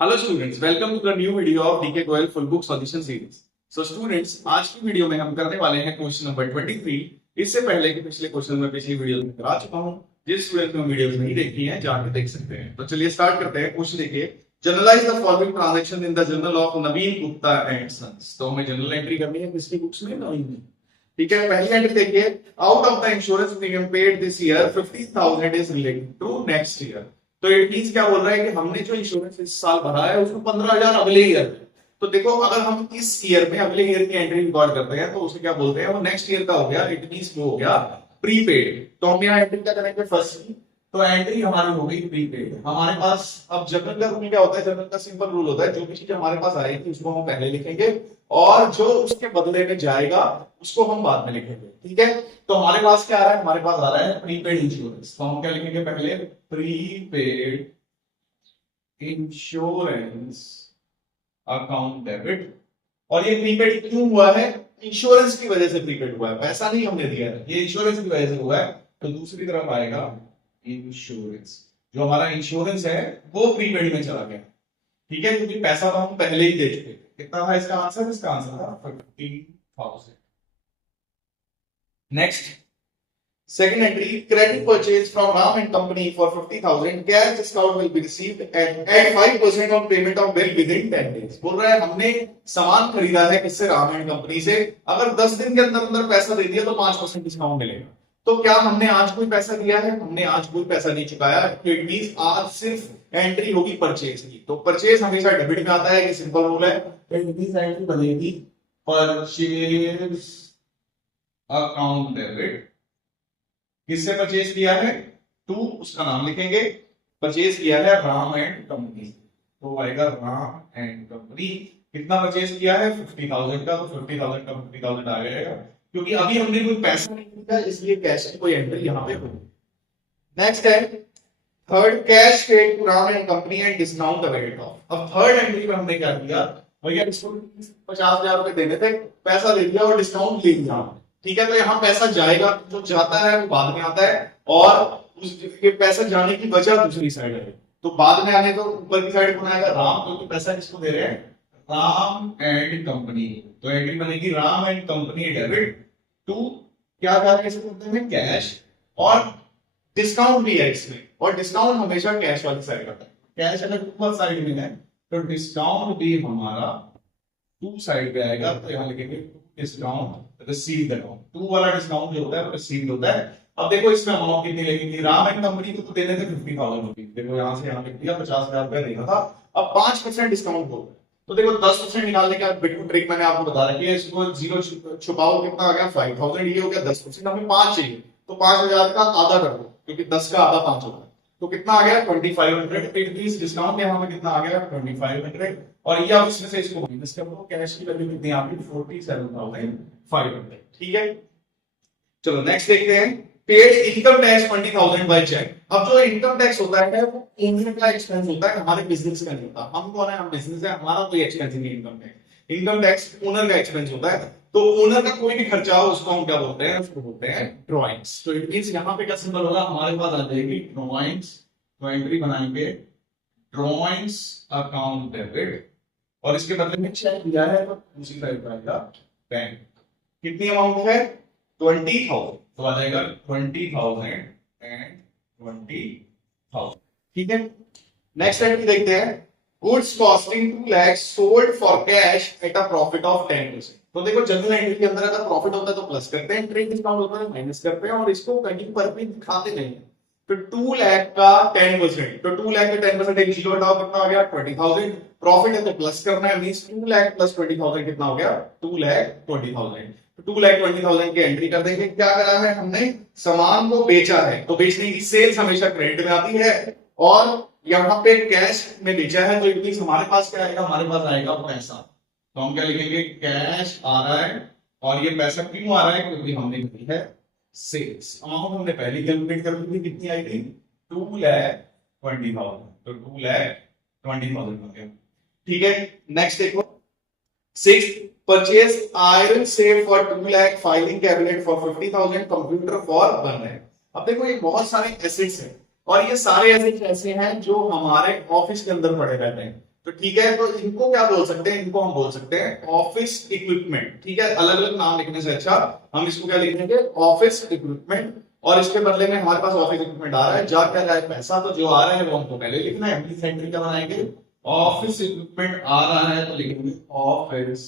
Hello students, welcome to the new video of DK Goyal full book solution series. So students, आज की video में हम करने वाले हैं क्वेश्चन नंबर 23। इससे पहले कि पिछले क्वेश्चन में पिछली वीडियो में करा चुका हूं। जिस स्टूडेंट ने वीडियोस नहीं देखी हैं जाके देख सकते हैं। तो चलिए स्टार्ट करते हैं। क्वेश्चन देखिए, journalize the following transaction in the journal of Naveen Gupta and sons. तो हमें जनरल एंट्री करनी है किसकी बुक्स में? नवीन में। ठीक है, पहली एंट्री देखिए, out of the insurance premium paid this year 50,000 is related to next year. तो इट मींस क्या बोल रहा है कि हमने जो इंश्योरेंस इस साल भरा है उसमें 15,000 अगले ईयर। तो देखो, अगर हम इस ईयर में अगले ईयर की एंट्री रिकॉर्ड करते हैं तो उसे क्या बोलते हैं? वो नेक्स्ट ईयर का हो गया। इट मींस वो हो गया प्रीपेड। तो हम यहाँ एंट्री क्या करेंगे? फर्स्ट, तो एंट्री हमारी हो गई प्रीपेड। हमारे पास अब जनरल का रूल क्या होता है? जनरल का सिंपल रूल होता है, जो भी चीज हमारे पास आएगी उसको हम पहले लिखेंगे और जो उसके बदले में जाएगा उसको हम बाद में लिखेंगे। ठीक है, तो हमारे पास क्या आ रहा है? हमारे पास आ रहा है प्रीपेड इंश्योरेंस। तो हम क्या लिखेंगे? पहले प्रीपेड इंश्योरेंस अकाउंट डेबिट। और ये प्रीपेड क्यों हुआ है? इंश्योरेंस की वजह से प्रीपेड हुआ है, पैसा नहीं हमने दिया है, ये इंश्योरेंस की वजह से हुआ है। तो दूसरी तरफ आएगा इंश्योरेंस। जो हमारा इंश्योरेंस है वो प्रीपेड में चला गया। ठीक है, क्योंकि पैसा तो हम पहले ही दे चुके। कितना था इसका आंसर? इसका आंसर था 50,000। Next, second entry, credit purchase from Ram and Company for 50,000, cash discount will be received at 5% on payment of bill within 10 days। बोल रहा है हमने सामान खरीदा है किससे? राम एंड कंपनी से। अगर 10 दिन के अंदर अंदर पैसा दे दिया तो 5% डिस्काउंट मिलेगा। तो क्या हमने आज कोई पैसा दिया है? हमने आज कोई पैसा नहीं चुकाया। इट मींस आज सिर्फ एंट्री होगी परचेज की। तो परचेज हमेशा डेबिट में आता है, ये सिंपल रूल है। एंट्री बनेगी परचेज अकाउंट डेबिट। किससे परचेज किया है? टू, उसका नाम लिखेंगे। परचेज किया है राम एंड कंपनी, तो आएगा राम एंड कंपनी। कितना परचेज किया है? 50,000 का। तो 50,000 का 50,000 आ जाएगा, क्योंकि अभी हमने कोई पैसा नहीं दिया इसलिए कैश की कोई एंट्री यहाँ पे होगी। नेक्स्ट है third, cash paid to Ram and company and discount अवेलेड of. अब थर्ड एंट्री में हमने क्या किया? भैया इसको 50,000 रुपए देने थे, पैसा दे दिया और डिस्काउंट ले लिया। ठीक है, तो यहाँ पैसा जाएगा, जो जाता है वो बाद में आता है, और उसके पैसा जाने की वजह दूसरी साइड है। तो बाद में आने तो ऊपर की साइड कौन आएगा? राम, क्योंकि पैसा किसको दे रहे हैं? Ram and company. तो एंट्री बनेगी Ram and company debit to, क्या क्या कैसे करते हैं? कैश। और डिस्काउंट भी है इसमें, और डिस्काउंट हमेशा कैश वाली साइड आता है। कैश अगर ऊपर साइड में है तो डिस्काउंट भी हमारा टू साइड पे आएगा। तो यहाँ लिखेंगे डिस्काउंट रिसीव्ड अमाउंट। टू वाला डिस्काउंट जो होता है वो रिसीव्ड होता है। अब देखो इसमें अमाउंट कितनी लगेगी? राम एंड कंपनी को तो देने थे 50,000 रुपीज। देखो यहाँ से यहाँ लिख दिया 50,000 रुपया देना था। अब 5% डिस्काउंट होगा, तो देखो 10% निकालने का बिल्कुल ट्रिक मैंने आपको बता रखी है। इसको जीरो छुपाओ, कितना आ गया? 5,000। ये हो गया 10%, हमें 5 चाहिए, तो 5,000 का आधा कर दो, क्योंकि 10 का आधा 5 होगा। तो कितना आ गया? 2500। डिस्काउंट यहाँ पे कितना आ गया? 2500। और ये अब इसमें से इसको माइनस कर दो, कैश की वैल्यू कितनी आ गई? 47,500। ठीक है, चलो नेक्स्ट देखते हैं। Paid income tax 20,000 by cheque. अब जो इनकम टैक्स होता है वो ओनर का एक्सपेंस होता है, हमारे बिजनेस का नहीं होता। हम कौन है? हम बिजनेस है, हमारा कोई एक्सपेंस नहीं है income tax. Income tax owner का एक्सपेंस होता है। तो ओनर का कोई भी खर्चा हो उसको हम क्या बोलते हैं? उसको बोलते हैं ड्रॉइंग्स। तो इट मींस यहाँ पे क्या सिंबल होगा? हमारे पास आ जाएगी ड्रॉइंग्स। तो एंट्री बनाएंगे ड्रॉइंग्स अकाउंट डेबिट, और इसके बदले में चेक दिया है तो दूसरी साइड पर आएगा बैंक। कितनी अमाउंट है? 20,000। तो आ जाएगा 20,000 एंड 20,000। ठीक है, नेक्स्ट एंट्री देखते हैं। Goods costing 2 lakh sold for cash at a profit of 10%। तो देखो जनरल एंट्री के अंदर अगर प्रॉफिट होता है तो प्लस करते हैं, ट्रेड डिस्काउंट होता है माइनस करते हैं, और इसको कहीं पर भी दिखाते नहीं है। तो 2 लाख का 10%, तो 2 लाख का 10% एक जीरो हटाओ, कितना आ गया? 20,000। प्रॉफिट है तो प्लस करना है, मींस 2 लाख प्लस 20,000 कितना हो गया? 2,20,000। तो 2,20,000 की एंट्री कर देंगे। क्या करा है हमने? सामान को बेचा है, तो बेचने की सेल्स हमेशा क्रेडिट में आती है, और यहाँ पे कैश में बेचा है तो इट मींस हमारे पास क्या आएगा? हमारे पास आएगा पैसा। तो हम क्या लिखेंगे? कैश आ रहा है, और ये पैसा क्यों आ रहा है? क्योंकि हमने की है सेल्स। अमाउंट हमने पहले कैलकुलेट कर ली थी, कितनी आई थी? 2,20,000। तो 2,20,000 हो गया। ठीक है, नेक्स्ट देखो। 6, purchase iron safe for 2 lakh, filing cabinet for 50,000, computer for 1 lakh. अब देखो ये बहुत सारे एसेट्स हैं, और ये सारे एसेट्स ऐसे हैं जो हमारे ऑफिस के अंदर पड़े रहते हैं। तो ठीक है, तो इनको क्या बोल सकते हैं, इनको हम बोल सकते हैं ऑफिस इक्विपमेंट। ठीक है, अलग अलग नाम लिखने से अच्छा हम इसको क्या लिखेंगे, ऑफिस इक्विपमेंट। और इसके बदले में हमारे पास ऑफिस इक्विपमेंट आ रहा है, जा क्या रहा है पैसा, तो जो आ रहा है वो हमको पहले लिखना है। एम्प्टी सेंट्री क्या बनाएंगे, ऑफिस इक्विपमेंट आ रहा है तो लिखेंगे ऑफिस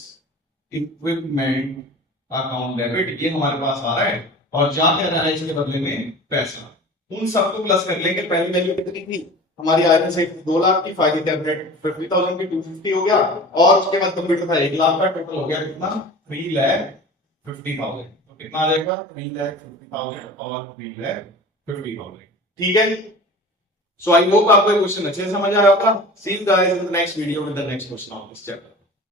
इक्विपमेंट अकाउंट डेबिट, ये हमारे पास आ रहा है। और जा क्या रहा है इसके बदले में पैसा, उन सबको प्लस कर लेंगे। पहली वैल्यू कितनी थी हमारी, आयरन से 2 लाख की, फायदे कैबिनेट 50,000 की 250 हो गया, और उसके बाद कंप्यूटर था 1 लाख का, टोटल हो गया कितना 3,50,000। तो कितना आ जाएगा 3,50,000 और 3,50,000। ठीक है, सो आई होप आपको क्वेश्चन अच्छे से समझ आया होगा। सी you guys in the next video with the next question of this chapter.